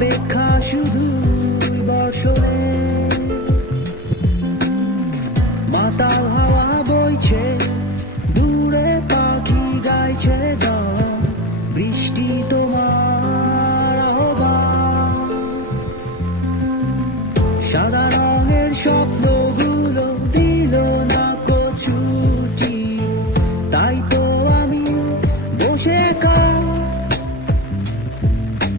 অপেক্ষা শুধু বর্ষণে, মাতাল হাওয়া বইছে, দূরে পাখি গাইছে গান, বৃষ্টি তোমার আহ্বান, সাদা রঙের স্বপ্ন